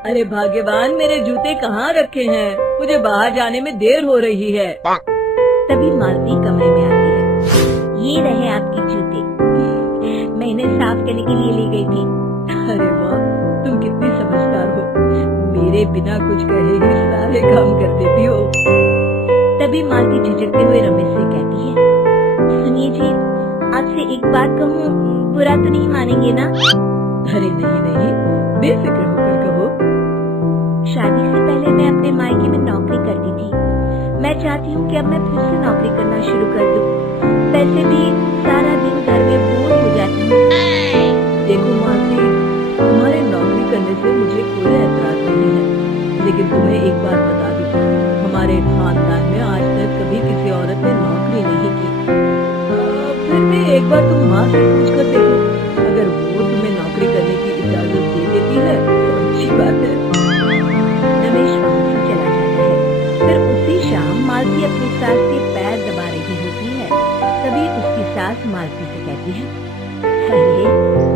अरे भाग्यवान, मेरे जूते कहाँ रखे हैं? मुझे बाहर जाने में देर हो रही है। तभी मालती कमरे में आती है। ये रहे आपके जूते, मैं इन्हें साफ करने के लिए ले गई थी। अरे वाह, तुम कितनी समझदार हो। मेरे बिना कुछ कहे ही सारे काम कर देती हो। तभी मालती झिझकते हुए रमेश से कहती है, सुनिए जी, आपसे एक बात कहूँ, बुरा तो नहीं मानेंगे ना? अरे नहीं नहीं, बेफिक्र होकर कहो। शादी से पहले मैं अपने मायके में नौकरी करती थी। मैं चाहती हूँ कि अब मैं फिर से नौकरी करना शुरू कर दूँ। वैसे भी सारा दिन घर में बोर हो जाती हूँ। देखो मालती, तुम्हारे नौकरी करने से मुझे कोई ऐतराज नहीं है, लेकिन तुम्हें एक बात बता दूं, हमारे खानदान में आज तक कभी किसी औरत ने नौकरी नहीं की। फिर भी एक बार तुम माँ से पूछ कर देखो, अगर वो तुम्हें नौकरी करने की इजाजत दे देती है तो अच्छी बात है। रमेश वहाँ से चला जाता है। फिर उसी शाम मालती अपनी सास के पैर दबा रही होती है। तभी उसकी सास मालती से कहती है, अरे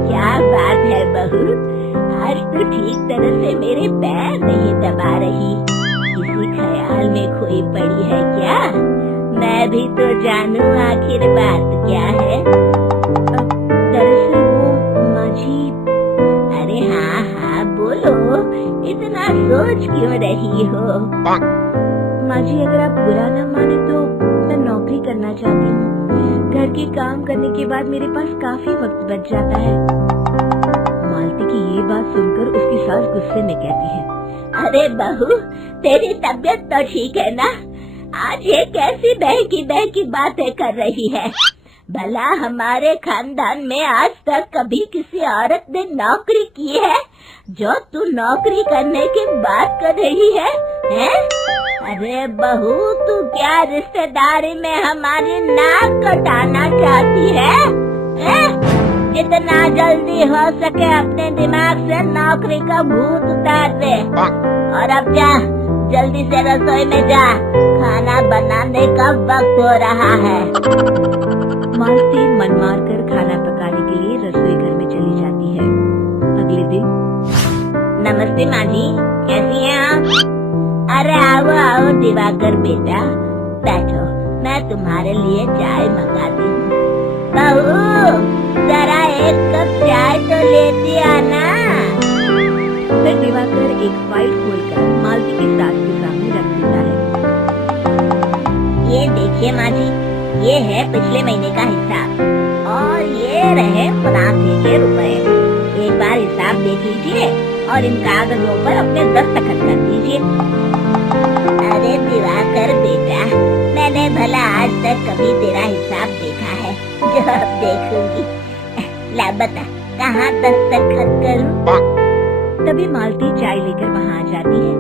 क्या बात है बहू, आज तो ठीक तरह से मेरे पैर नहीं दबा रही, किसी ख्याल में खोई पड़ी है क्या? मैं भी तो जानूं आखिर बात क्या है। दरअसल वो माँ जी। अरे हाँ हाँ बोलो, इतना सोच क्यों रही हो? माँ जी, अगर आप बुरा न माने तो मैं नौकरी करना चाहती हूँ। घर के काम करने के बाद मेरे पास काफी वक्त बच जाता है। मालती की ये बात सुनकर उसकी सास गुस्से में कहती है, अरे बहू, तेरी तबीयत तो ठीक है ना? आज ये कैसी बहकी बातें कर रही है? भला हमारे खानदान में आज तक कभी किसी औरत ने नौकरी की है जो तू नौकरी करने की बात कर रही है, हैं? अरे बहू, तू क्या रिश्तेदारी में हमारी नाक कटाना चाहती है? जितना जल्दी हो सके अपने दिमाग से नौकरी का भूत उतार दे, और अब जा, जल्दी से रसोई में जा, खाना बनाने का वक्त हो रहा है। मालती मन मार कर खाना पकाने के लिए रसोई घर में चली जाती है। अगले दिन, नमस्ते माँ जी, कैसी हैं आप? अरे आओ आओ दिवाकर बेटा, बैठो, मैं तुम्हारे लिए चाय मंगाती हूँ। बहू, जरा एक कप चाय तो लेती आना। फिर दिवाकर एक फाइल खोलकर मालती की सास के सामने रख देता है। ये देखिए माँ जी, ये है पिछले महीने का हिसाब, और ये रहे मुनाफे के रुपए। एक बार हिसाब देख लीजिए और इन कागजों पर अपने दस्तखत कर दीजिए। अरे दिवाकर बेटा, मैंने भला आज तक कभी तेरा हिसाब देखा है जो अब देखूंगी? ला बता, कहाँ दस्तखत करूं? तभी मालती चाय लेकर वहाँ आ जाती है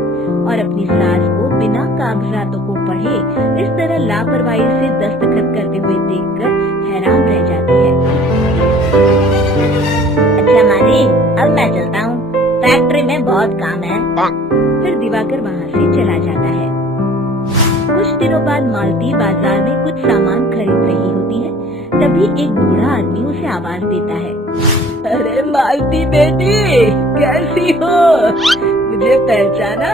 और अपनी सास को बिना कागजातों को पढ़े इस तरह लापरवाही से दस्तखत करते हुए देखकर हैरान रह जाती है। अच्छा माँ जी, अब मैं चलता हूँ, फैक्ट्री में बहुत काम है। फिर दिवाकर वहाँ से चला जाता है। कुछ दिनों बाद मालती बाजार में कुछ सामान खरीद रही होती है। तभी एक बूढ़ा आदमी उसे आवाज देता है, अरे मालती बेटी, कैसी हो? मुझे पहचाना?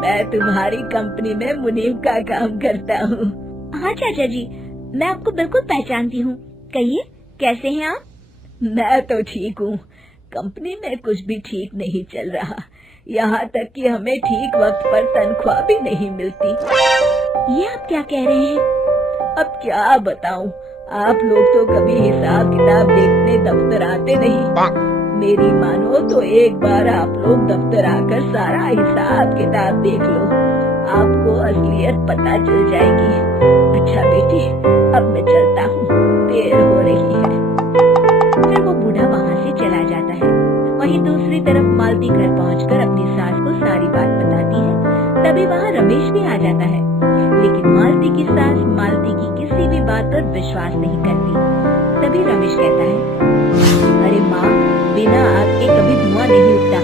मैं तुम्हारी कंपनी में मुनीम का काम करता हूँ। हाँ चाचा जी, मैं आपको बिल्कुल पहचानती हूँ। कहिए, कैसे हैं आप? मैं तो ठीक हूँ। कंपनी में कुछ भी ठीक नहीं चल रहा, यहाँ तक कि हमें ठीक वक्त पर तनख्वाह भी नहीं मिलती। ये आप क्या कह रहे हैं? अब क्या बताऊँ, आप लोग तो कभी हिसाब किताब देखने दफ्तर आते नहीं। मेरी मानो तो एक बार आप लोग दफ्तर आकर सारा हिसाब किताब देख लो, आपको असलियत पता चल जाएगी। अच्छा बेटी, अब मैं चलता हूँ, देर हो रही है। फिर वो बूढ़ा वहाँ से चला जाता है। वहीं दूसरी तरफ मालती घर पहुँचकर अपनी सास को सारी बात बताती है। तभी वहाँ रमेश भी आ जाता है, लेकिन मालती की सास मालती की किसी भी बात पर विश्वास नहीं करती। तभी रमेश कहता है, अरे माँ, बिना आग के कभी धुआं नहीं उठता।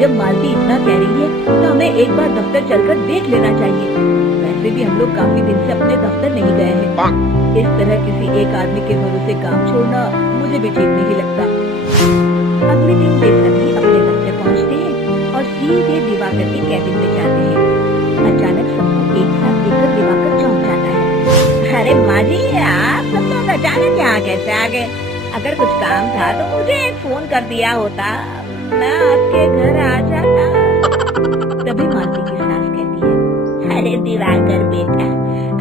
जब मालती इतना कह रही है तो हमें एक बार दफ्तर चलकर देख लेना चाहिए। वैसे भी हम लोग काफी दिन से अपने दफ्तर नहीं गए हैं। इस तरह किसी एक आदमी के भरोसे काम छोड़ना मुझे भी ठीक नहीं लगता। अगले दिन वे सभी अपने दफ्तर पहुँचते हैं और सीधे था तो मुझे एक फोन कर दिया होता, मैं आपके घर आ जाता। तभी मालती की सास कहती है, अरे दिवाकर बेटा,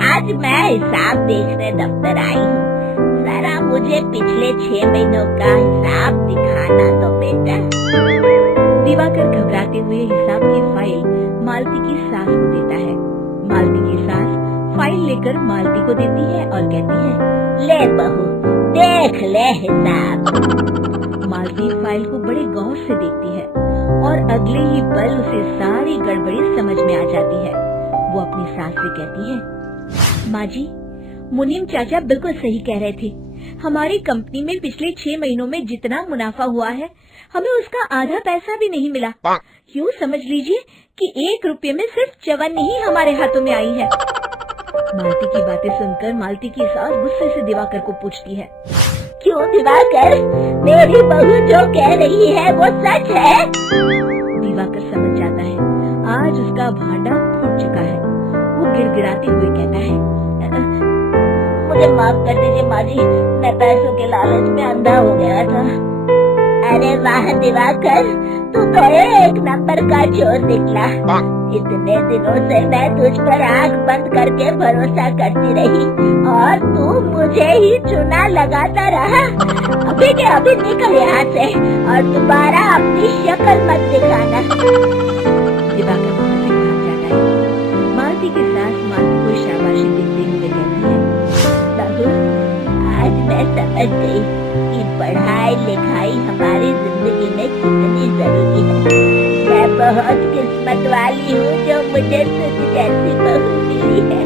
आज मैं हिसाब देखने दफ्तर आई हूँ, जरा मुझे पिछले 6 महीनों का हिसाब दिखाना तो बेटा। दिवाकर घबराते हुए हिसाब की फाइल मालती की सास को देता है। मालती की सास फाइल लेकर मालती को देती है और कहती है, ले बहू, देख ले हिसाब। मालती फाइल को बड़े गौर से देखती है और अगले ही पल उसे सारी गड़बड़ी समझ में आ जाती है। वो अपनी सास से कहती है, माँ जी, मुनीम चाचा बिल्कुल सही कह रहे थे। हमारी कंपनी में पिछले 6 महीनों में जितना मुनाफा हुआ है, हमें उसका आधा पैसा भी नहीं मिला। यूँ समझ लीजिए कि 1 रुपये में सिर्फ चवन्नी ही हमारे हाथों में आई है। मालती की बातें सुनकर मालती की सास गुस्से से दिवाकर को पूछती है, क्यों दिवाकर, मेरी बहू जो कह रही है वो सच है? दिवाकर समझ जाता है आज उसका भांडा फूट चुका है। वो गिड़गिड़ाते हुए कहता है, मुझे माफ कर दीजिए माँ जी, मैं पैसों के लालच में अंधा हो गया था। अरे वाह दिवाकर, तू तो एक नंबर का चोर निकला। इतने दिनों से मैं तुझ पर आंख बंद करके भरोसा करती रही और तू मुझे ही चुना लगाता रहा। अभी के अभी निकल यहाँ से और दोबारा अपनी शक्ल मत दिखाना। दिवाकर वहाँ से भाग जाता है। मालती की सास मालती को शाबाशी देते हुए कहती है, बहू, आज मैं समझ गई कि पढ़ाई लिखाई हमारी जिंदगी में कितनी जरूरी है। मैं बहुत किस्मत वाली हूँ जो मुझे तुझ जैसी बहू मिली है।